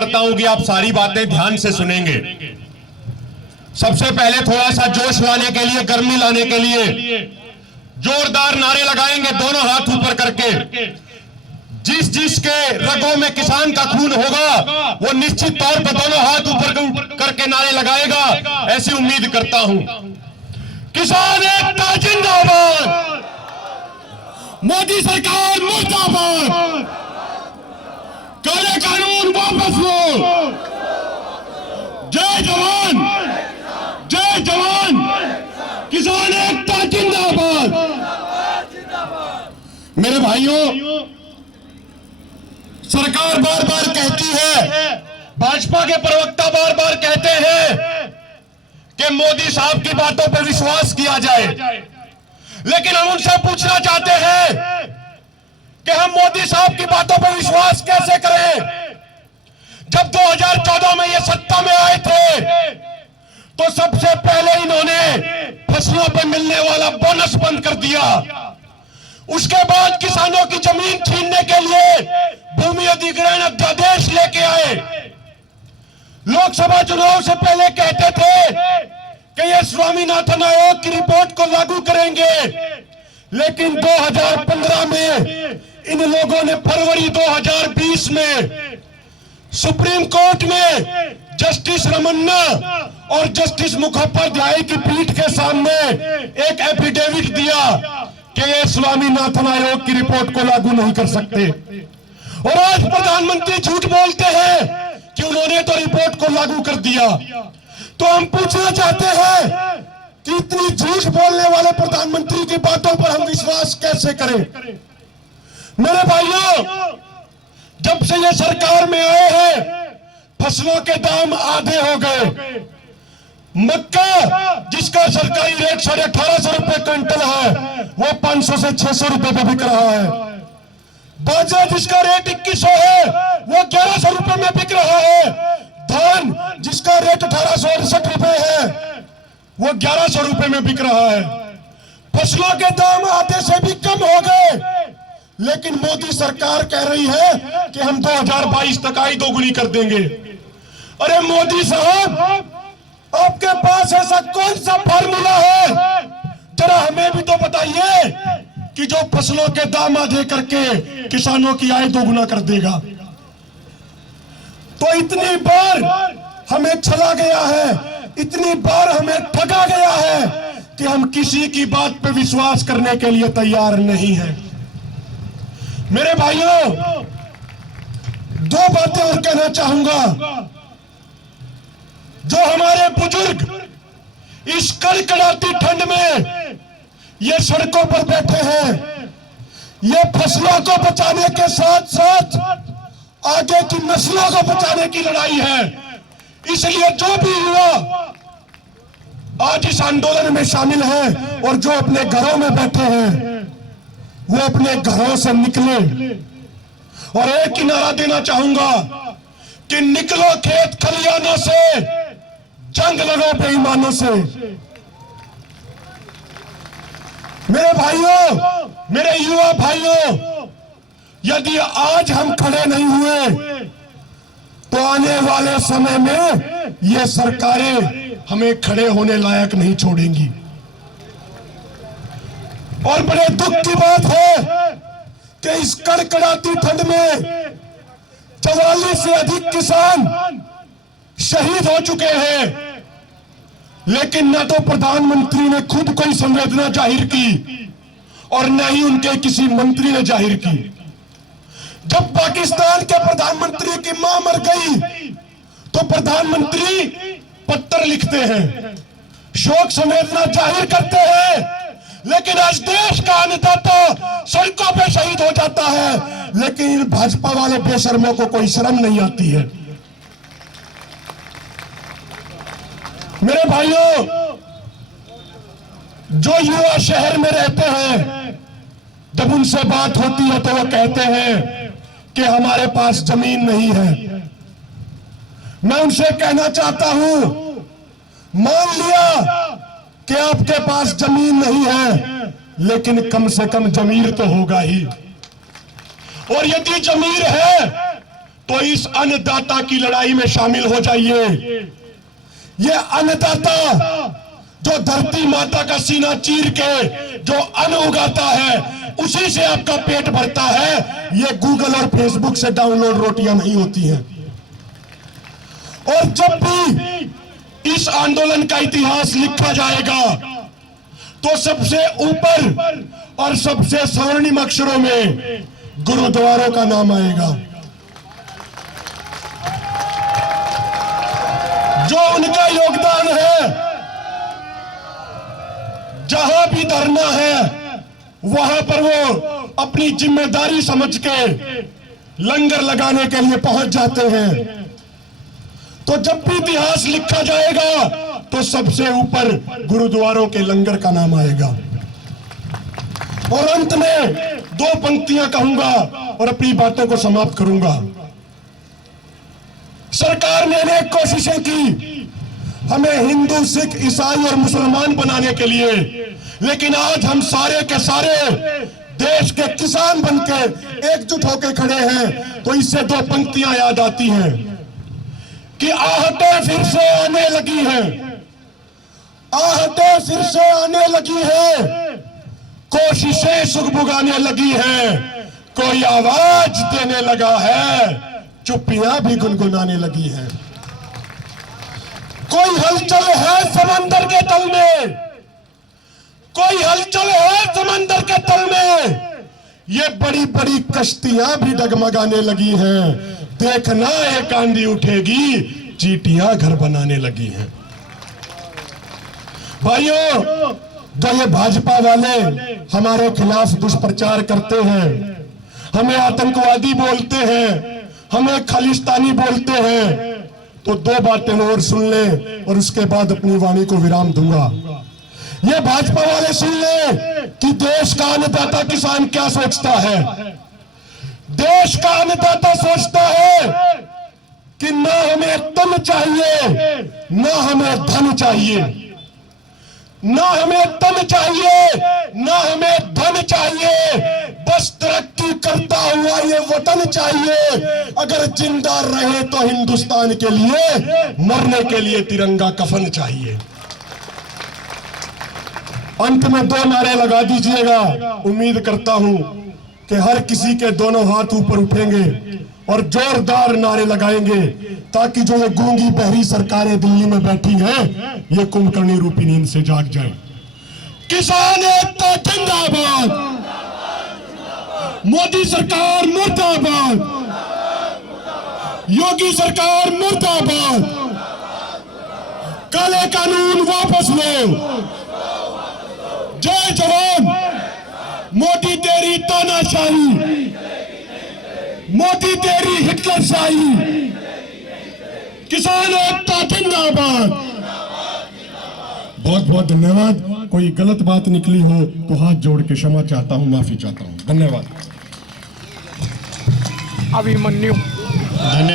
करता हूं कि आप सारी बातें ध्यान से सुनेंगे। सबसे पहले थोड़ा सा जोश लाने के लिए, गर्मी लाने के लिए जोरदार नारे लगाएंगे, दोनों हाथ ऊपर करके। जिस जिसके रगों में किसान का खून होगा वो निश्चित तौर पर दोनों हाथ ऊपर करके नारे लगाएगा, ऐसी उम्मीद करता हूं। किसान एकता जिंदाबाद, मोदी सरकार मुर्दाबाद, काले कानून वापस लो, जय जवान जय जवान, किसान एकता जिंदाबाद। मेरे भाइयों, सरकार बार बार कहती है, भाजपा के प्रवक्ता बार बार कहते हैं कि मोदी साहब की बातों पर विश्वास किया जाए, लेकिन हम उनसे पूछना चाहते हैं कि हम मोदी साहब की बातों पर विश्वास कैसे करें। जब 2014 में ये सत्ता में आए थे तो सबसे पहले इन्होंने फसलों पर मिलने वाला बोनस बंद कर दिया। उसके बाद किसानों की जमीन छीनने के लिए भूमि अधिग्रहण अध्यादेश लेके आए। लोकसभा चुनाव से पहले कहते थे कि ये स्वामीनाथन आयोग की रिपोर्ट को लागू करेंगे, लेकिन 2015 में इन लोगों ने फरवरी 2020 में सुप्रीम कोर्ट में जस्टिस रमन्ना और जस्टिस मुखोपाध्याय की पीठ के सामने एक एफिडेविट दिया कि ये स्वामीनाथन आयोग की रिपोर्ट को लागू नहीं कर सकते। और आज प्रधानमंत्री झूठ बोलते हैं कि उन्होंने तो रिपोर्ट को लागू कर दिया। तो हम पूछना चाहते हैं कि इतनी झूठ बोलने वाले प्रधानमंत्री की बातों पर हम विश्वास कैसे करें। मेरे भाइयों, जब से ये सरकार में आए हैं फसलों के दाम आधे हो गए। मक्का जिसका सरकारी रेट 1850 रुपए क्विंटल है वो 500 से 600 रुपए पे बिक रहा है। बाजरा जिसका रेट 2100 है वो 1100 रुपए में बिक रहा है। धान जिसका रेट 1868 रुपए है वो 1100 रुपए में बिक रहा है। फसलों के दाम आधे से भी कम हो गए, लेकिन मोदी सरकार कह रही है कि हम 2022 तक आई दोगुनी कर देंगे। अरे मोदी साहब, आपके पास ऐसा कौन सा फार्मूला है, जरा हमें भी तो बताइए कि जो फसलों के दाम आधे करके किसानों की आय दोगुना कर देगा। तो इतनी बार हमें छला गया है, इतनी बार हमें ठगा गया है कि हम किसी की बात पे विश्वास करने के लिए तैयार नहीं है। मेरे भाइयों, दो बातें और कहना चाहूंगा। जो हमारे बुजुर्ग इस कड़कड़ाती ठंड में ये सड़कों पर बैठे हैं, ये फसलों को बचाने के साथ साथ आगे की नस्लों को बचाने की लड़ाई है। इसलिए जो भी युवा आज इस आंदोलन में शामिल हैं और जो अपने घरों में बैठे हैं वो अपने घरों से निकले। और एक ही नारा देना चाहूंगा कि निकलो खेत खलियानों से, जंग लड़ो बेईमानों से। मेरे भाइयों, मेरे युवा भाइयों, यदि आज हम खड़े नहीं हुए तो आने वाले समय में ये सरकारें हमें खड़े होने लायक नहीं छोड़ेंगी। और बड़े दुख की बात है कि इस कड़कड़ाती ठंड में 44 से अधिक किसान शहीद हो चुके हैं, लेकिन न तो प्रधानमंत्री ने खुद कोई संवेदना जाहिर की और न ही उनके किसी मंत्री ने जाहिर की। जब पाकिस्तान के प्रधानमंत्री की मां मर गई तो प्रधानमंत्री पत्र लिखते हैं, शोक संवेदना जाहिर करते हैं, लेकिन आज देश का अन्नदाता सड़कों पे शहीद हो जाता है, लेकिन इन भाजपा वाले बेशर्मों को कोई शर्म नहीं आती है। मेरे भाइयों, जो युवा शहर में रहते हैं, जब उनसे बात होती है तो वो कहते हैं कि हमारे पास जमीन नहीं है। मैं उनसे कहना चाहता हूं, मान लिया कि आपके पास जमीन नहीं है, लेकिन कम से कम जमीर तो होगा ही। और यदि जमीर है तो इस अन्नदाता की लड़ाई में शामिल हो जाइए। ये अन्नदाता जो धरती माता का सीना चीर के जो अन्न उगाता है, उसी से आपका पेट भरता है। ये गूगल और फेसबुक से डाउनलोड रोटियां नहीं होती हैं। और जब भी इस आंदोलन का इतिहास लिखा जाएगा तो सबसे ऊपर और सबसे स्वर्णिम अक्षरों में गुरुद्वारों का नाम आएगा। जो उनका योगदान है, जहां भी धरना है वहां पर वो अपनी जिम्मेदारी समझ के लंगर लगाने के लिए पहुंच जाते हैं। तो जब भी इतिहास लिखा जाएगा तो सबसे ऊपर गुरुद्वारों के लंगर का नाम आएगा। और अंत में दो पंक्तियां कहूंगा और अपनी बातों को समाप्त करूंगा। सरकार ने अनेक कोशिशें की हमें हिंदू, सिख, ईसाई और मुसलमान बनाने के लिए, लेकिन आज हम सारे के सारे देश के किसान बनके एकजुट होकर खड़े हैं। तो इससे दो पंक्तियां याद आती हैं कि आहटें फिर से आने लगी हैं, आहटें फिर से आने लगी है, कोशिशें सुगबुगाने लगी हैं, कोई आवाज देने लगा है, चुप्पियां भी गुनगुनाने लगी हैं। कोई हलचल है समंदर के तल में, कोई हलचल है समंदर के तल में, ये बड़ी बड़ी कश्तियां भी डगमगाने लगी हैं। देखना एक आंधी उठेगी, चींटियां घर बनाने लगी हैं। भाइयों, जो ये भाजपा वाले हमारे खिलाफ दुष्प्रचार करते हैं, हमें आतंकवादी बोलते हैं, हमें खालिस्तानी बोलते हैं, तो दो बातें और सुन ले और उसके बाद अपनी वाणी को विराम दूंगा। ये भाजपा वाले सुन ले कि देश का अन्नदाता किसान क्या सोचता है। देश का अन्नदाता सोचता है कि ना हमें तुम चाहिए, ना हमें धन चाहिए, ना हमें तुम चाहिए, ना हमें धन चाहिए, बस तरक्की करता हुआ ये वतन चाहिए। अगर जिंदा रहे तो हिंदुस्तान के लिए, मरने के लिए तिरंगा कफन चाहिए। अंत में दो नारे लगा दीजिएगा। उम्मीद करता हूं कि हर किसी के दोनों हाथ ऊपर उठेंगे और जोरदार नारे लगाएंगे, ताकि जो ये गूंगी बहरी सरकारें दिल्ली में बैठी हैं, ये कुंभकर्णी रूपी नींद से जाग जाए। किसान एकता जिंदाबाद, मोदी सरकार मुर्दाबाद, योगी सरकार मुर्दाबाद, काले कानून वापस लो, जय जवान, मोदी तेरी तानाशाही, मोदी तेरी हिटलरशाही, किसान एकता जिंदाबाद। बहुत बहुत धन्यवाद। कोई गलत बात निकली हो तो हाथ जोड़ के क्षमा चाहता हूं, माफी चाहता हूं। धन्यवाद। अभिमन्यु। धन्यवाद।